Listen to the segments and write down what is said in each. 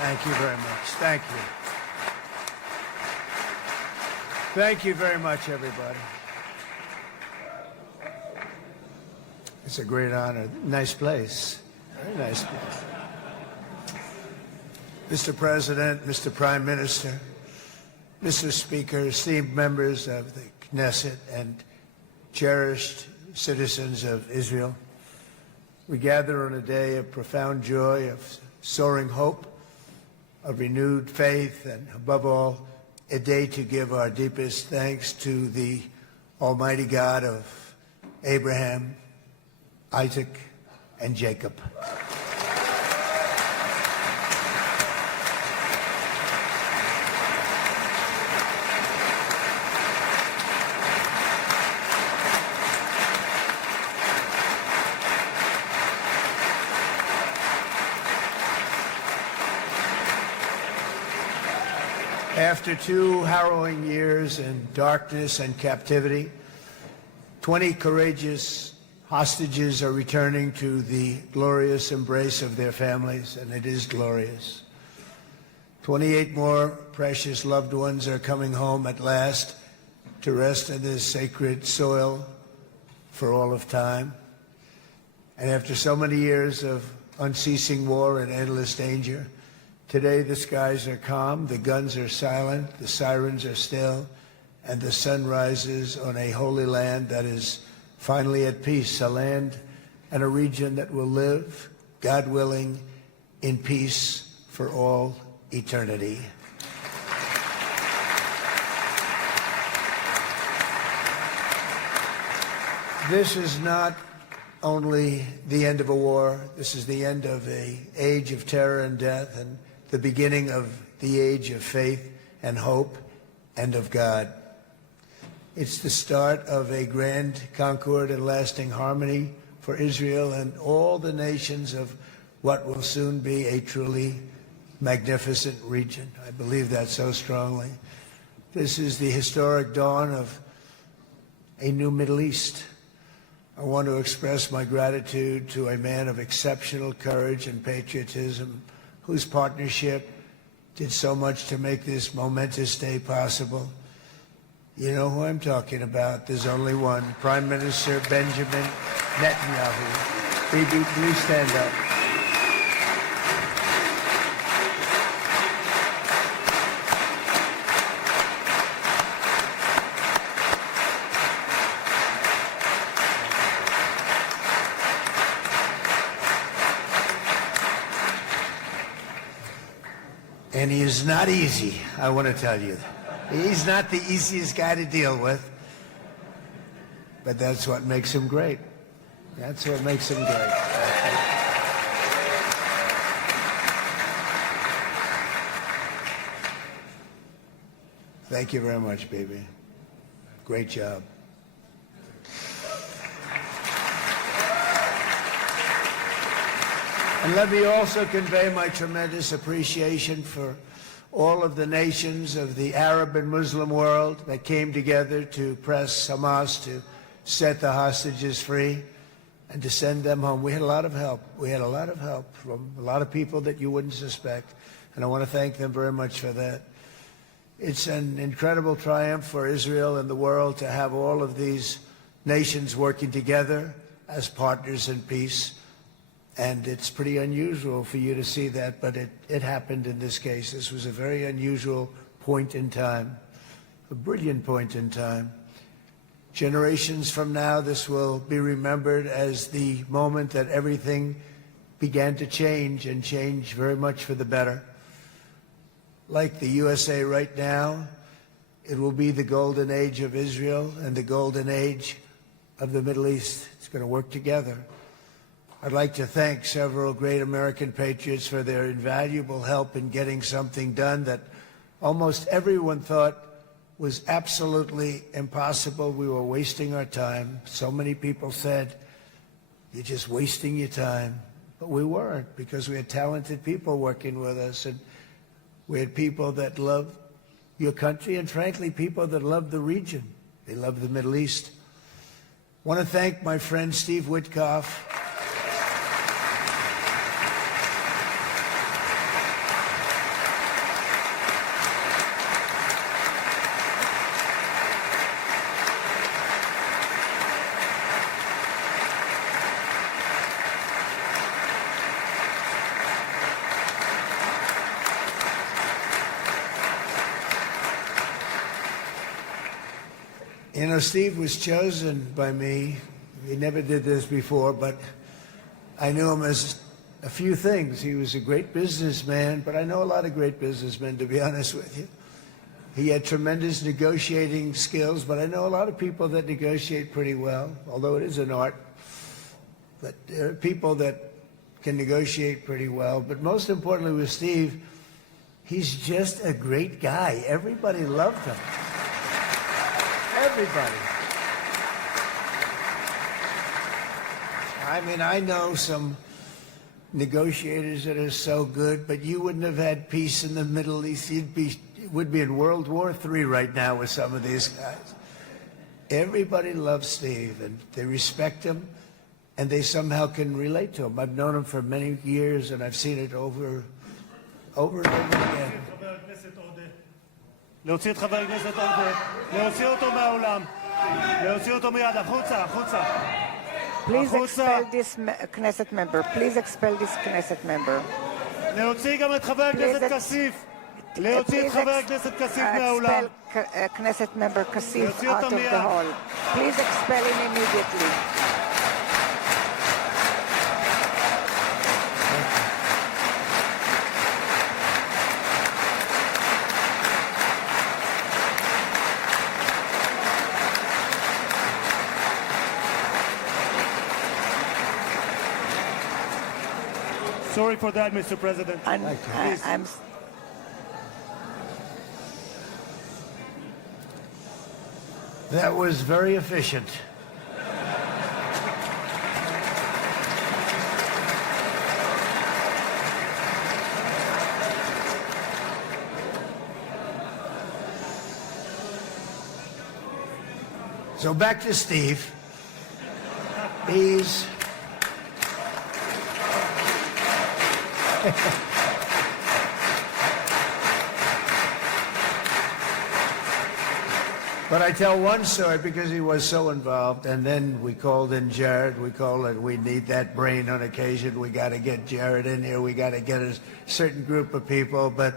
Thank you very much. Thank you. Thank you very much, everybody. It's a great honor. Nice place. Very nice place. Mr. President, Mr. Prime Minister, Mr. Speaker, esteemed members of the Knesset and cherished citizens of Israel, we gather on a day of profound joy, of soaring hope, of renewed faith, and above all, a day to give our deepest thanks to the Almighty God of Abraham, Isaac, and Jacob. After 2 harrowing years in darkness and captivity, 20 courageous hostages are returning to the glorious embrace of their families, and it is glorious. 28 more precious loved ones are coming home at last to rest in this sacred soil for all of time. And after so many years of unceasing war and endless danger, today the skies are calm, the guns are silent, the sirens are still, and the sun rises on a holy land that is finally at peace, a land and a region that will live, God willing, in peace for all eternity. This is not only the end of a war, this is the end of an age of terror and death, and the beginning of the age of faith and hope and of God. It's the start of a grand concord and lasting harmony for Israel and all the nations of what will soon be a truly magnificent region. I believe that so strongly. This is the historic dawn of a new Middle East. I want to express my gratitude to a man of exceptional courage and patriotism, whose partnership did so much to make this momentous day possible. You know who I'm talking about. There's only one. Prime Minister Benjamin Netanyahu. Bibi, please stand up. And he is not easy, I want to tell you. He's not the easiest guy to deal with, but that's what makes him great. That's what makes him great. Thank you very much, baby. Great job. And let me also convey my tremendous appreciation for all of the nations of the Arab and Muslim world that came together to press Hamas to set the hostages free and to send them home. We had a lot of help. We had a lot of help from a lot of people that you wouldn't suspect, and I want to thank them very much for that. It's an incredible triumph for Israel and the world to have all of these nations working together as partners in peace. And it's pretty unusual for you to see that, but it happened in this case. This was a very unusual point in time, a brilliant point in time. Generations from now, this will be remembered as the moment that everything began to change, and change very much for the better. Like the USA right now, it will be the golden age of Israel and the golden age of the Middle East. It's going to work together. I'd like to thank several great American patriots for their invaluable help in getting something done that almost everyone thought was absolutely impossible. We were wasting our time. So many people said, you're just wasting your time. But we weren't, because we had talented people working with us, and we had people that loved your country, and frankly, people that loved the region. They loved the Middle East. I want to thank my friend Steve Witkoff. You know, Steve was chosen by me. He never did this before, but I knew him as a few things. He was a great businessman, but I know a lot of great businessmen, to be honest with you. He had tremendous negotiating skills, but I know a lot of people that negotiate pretty well, although it is an art. But there are people that can negotiate pretty well. But most importantly with Steve, he's just a great guy. Everybody loved him. Everybody. I mean, I know some negotiators that are so good, but you wouldn't have had peace in the Middle East. Would be in World War III right now with some of these guys. Everybody loves Steve, and they respect him, and they somehow can relate to him. I've known him for many years, and I've seen it over and over again. להוציא את חבר הכנסת עודה, להוציא אותו מהאולם, להוציא אותו מיד, החוצה, החוצה. Please expel this Knesset member. Please expel this Knesset member. להוציא גם את חבר הכנסת כסיף. להוציא את חבר הכנסת כסיף מהאולם. Expel Knesset member Kasif out of the hall. Please expel him immediately. Sorry for that, Mr. President. I'm That was very efficient. So back to Steve. He's But I tell one story because he was so involved, and then we called in Jared. We need that brain on occasion. We got to get Jared in here. We got to get a certain group of people. But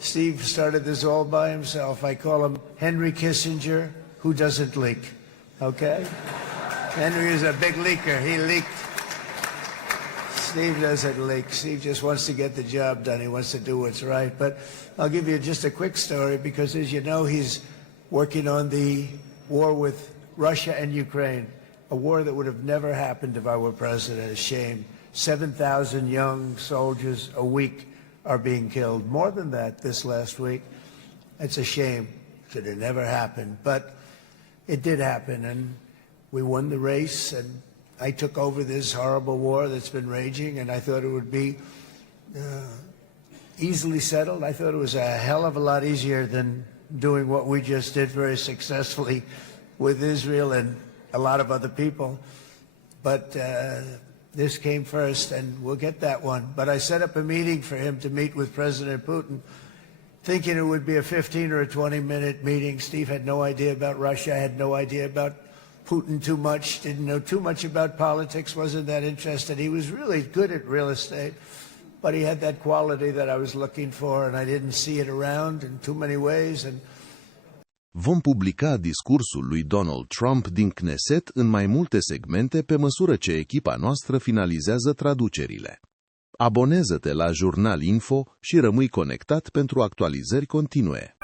Steve started this all by himself. I call him Henry Kissinger, who doesn't leak. Okay? Henry is a big leaker. He leaked. Steve doesn't leak. Steve just wants to get the job done. He wants to do what's right. But I'll give you just a quick story because, as you know, he's working on the war with Russia and Ukraine, a war that would have never happened if I were president. A shame. 7,000 young soldiers a week are being killed. More than that this last week. It's a shame. It should have never happened. But it did happen, and we won the race, and I took over this horrible war that's been raging, and I thought it would be easily settled. I thought it was a hell of a lot easier than doing what we just did very successfully with Israel and a lot of other people. But this came first, and we'll get that one. But I set up a meeting for him to meet with President Putin, thinking it would be a 15 or a 20-minute meeting. Steve had no idea about Russia, had no idea about Putin too much, didn't know too much about politics, wasn't that interested. He was really good at real estate, but he had that quality that I was looking for, and I didn't see it around in too many ways. And Vom publica discursul lui Donald Trump din Knesset în mai multe segmente pe măsură ce echipa noastră finalizează traducerile. Abonează-te la Jurnal Info și rămâi conectat pentru actualizări continue.